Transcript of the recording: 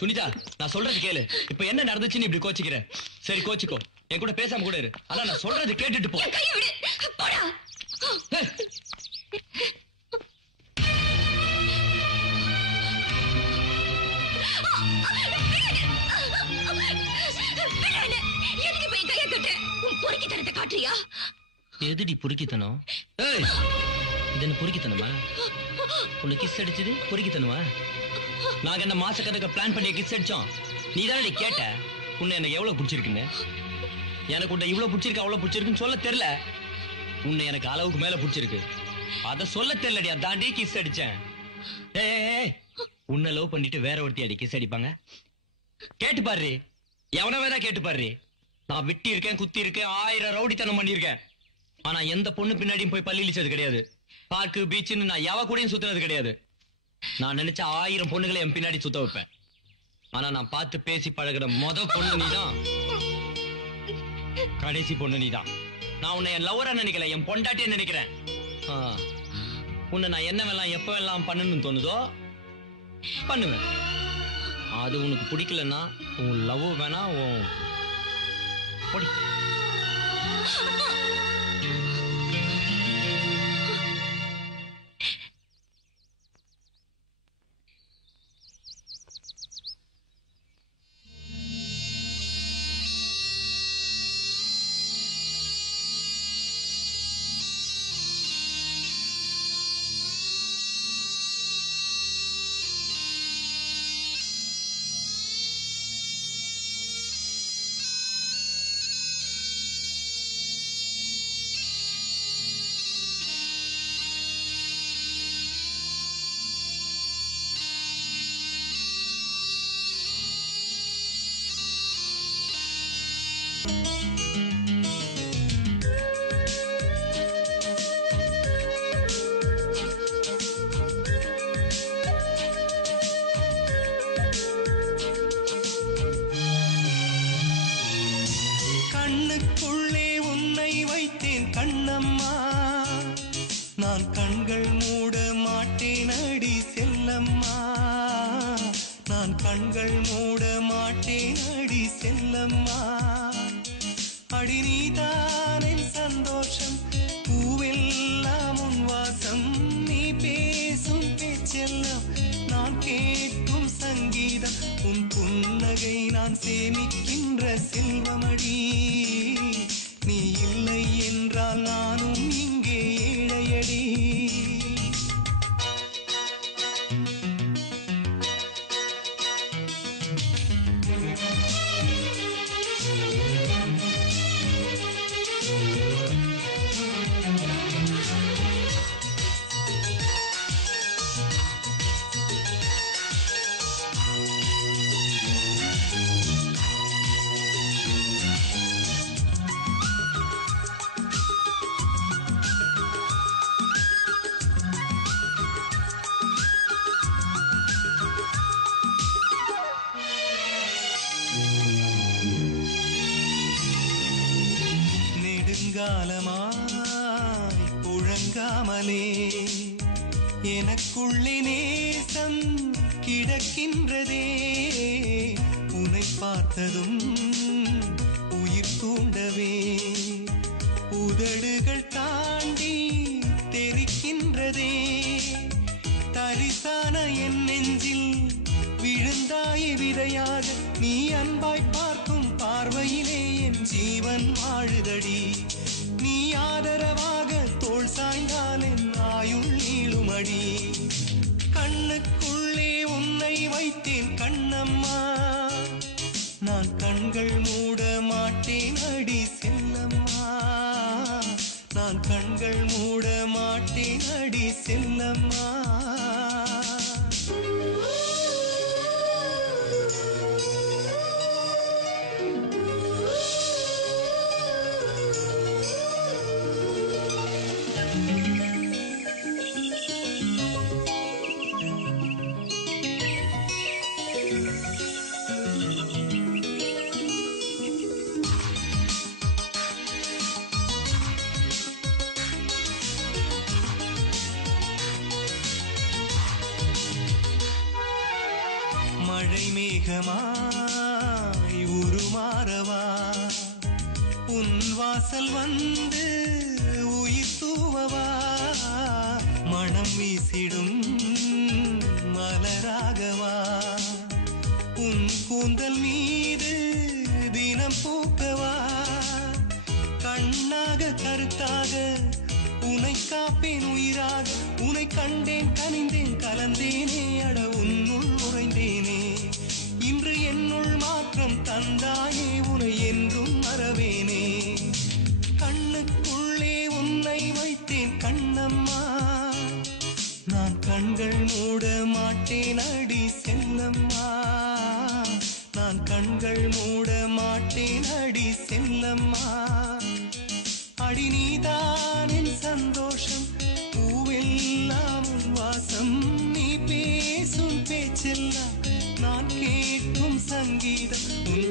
சுனிதா, நான் சொல்றது கேளு. இப்ப என்ன நடந்துச்சுன்னு இப்படி கோச்சிக்கிற? சரி கோச்சிக்கோ, என் கூட பேசாம கூட இரு. ஆனா நான் சொல்றது கேட்டுட்டு போ. கையை விடு, போடா. எதுக்கு போய் கையை கட்ட? உன் பொறுக்கித்தனத்தை காட்டுறியா? எதுடி பொறுக்கித்தனம்? இது என்ன பொறுக்கித்தனமா? உன்னை கிஸ் அடிச்சது பொறுக்கித்தனமா? நாங்க என்ன மாசக்கணக்க பிளான் பண்ணி கிஸ் அடிச்சோம். நீ தானே கேட்ட உன்னை எனக்கு எவ்வளவு பிடிச்சிருக்குன்னு. எனக்கு உன்னை இவ்வளவு பிடிச்சிருக்கு அவ்வளவு பிடிச்சிருக்குன்னு சொல்ல தெரியல. உன்னை எனக்கு அளவுக்கு மேல பிடிச்சிருக்கு, அத சொல்ல தெரியலடி. அதாண்டி கிஸ் அடிச்சேன். உன்னை லவ் பண்ணிட்டு வேற ஒருத்தி அடி கிஸ் அடிப்பாங்க? கேட்டு பாரு, எவன வேணா கேட்டு பாரு. நான் விட்டி இருக்கேன், குத்தி இருக்கேன், 1000 ரவுடித்தனம் பண்ணியிருக்கேன். ஆனா எந்த பொண்ணு பின்னாடியும் போய் பள்ளிச்சது கிடையாது. பார்க்கு பீச்சுன்னு நான் எவ கூடயும் சுத்தினது கிடையாது. நான் நினைச்ச 1000 பொண்ணுகளை என் பின்னாடி சுத்த வைப்பேன். ஆனா நான் பார்த்து பேசி பழகிற பொண்ணு நீதான், கடைசி பொண்ணு நீதான். நான் உன்னை என் லவ்வரா நினைக்கல, என் பொண்டாட்டிய நினைக்கிறேன். உன்னை நான் என்னவெல்லாம் எப்பவெல்லாம் பண்ணணும்னு தோணுதோ பண்ணுவேன். அது உனக்கு பிடிக்கலன்னா உன் லவ் வேணா உன் பொடி. கண்ணுக்குள்ளே உன்னை வைத்தேன் கண்ணம்மா, நான் கண்கள் மூட மாட்டேன் அடி செல்லம்மா, நான் கண்கள் மூட மாட்டேன் அடி செல்லம்மா. அடி நீதான் என் சந்தோஷம், பூவெல்லாம் உன் வாசம், நீ பேசும் பேச்செல்லாம் நான் கேட்கும் சங்கீதம், உன் புன்னகை நான் சேமிக்கின்ற செல்வமடி, நீ இல்லை என்றால் நானும் இங்கே ஏழையடி. நெடுங்காலமாய் புழங்காமலே எனக்குள்ளே நேசம் கிடக்கின்றதே, உன்னை பார்த்ததும் உயிர் தூண்டவே உதடுகள் தாண்டி தெரிக்கின்றதே, தரிசான என் நெஞ்சில் விழுந்தாய் விதையாக, நீ அன்பாய் பார்க்கும் பார்வையிலே என் ஜீவன் வாழுதடி, நீ ஆதரவாக தோள் சாய்ந்தால் என் ஆயுள் நீளுமடி. கண்ணுக்குள்ளே உன்னை வைத்தேன் கண்ணம்மா, நான் கண்கள் மூட மாட்டேன் அடி செல்லம்மா, நான் கண்கள் மூட மாட்டேன் அடி செல்லம்மா. மழை மேகமாய் உருமாறவா உன் வாசல் வந்து உயிர் தூவவா மனம் வீசிடும் மலராகவா உன் கூந்தல் மீது தினம் பூக்கவா கண்ணாக கருத்தாக உனை காப்பேன் உயிராக உனை கண்டேன் கனிந்தேன் கலந்தேனே அட உன்னுள் உறைந்தேனே இன்று என்னுள் மாற்றம் தந்தாயே உனை என்றும் மறவேனே கண்ணுக்குள்ளே உன்னை வைத்தேன் கண்ணம்மா நான் கண்கள் மூட மாட்டேன் அடி செல்லம்மா நான் கண்கள் மூட மாட்டேன் அடி செல்லம்மா அடி நீதான் என் சந்தோஷம் பூவெல்லாம் உன் வாசம் நீ பேசும் பேச்செல்லாம் நான் கேட்கும் சங்கீதம் உன்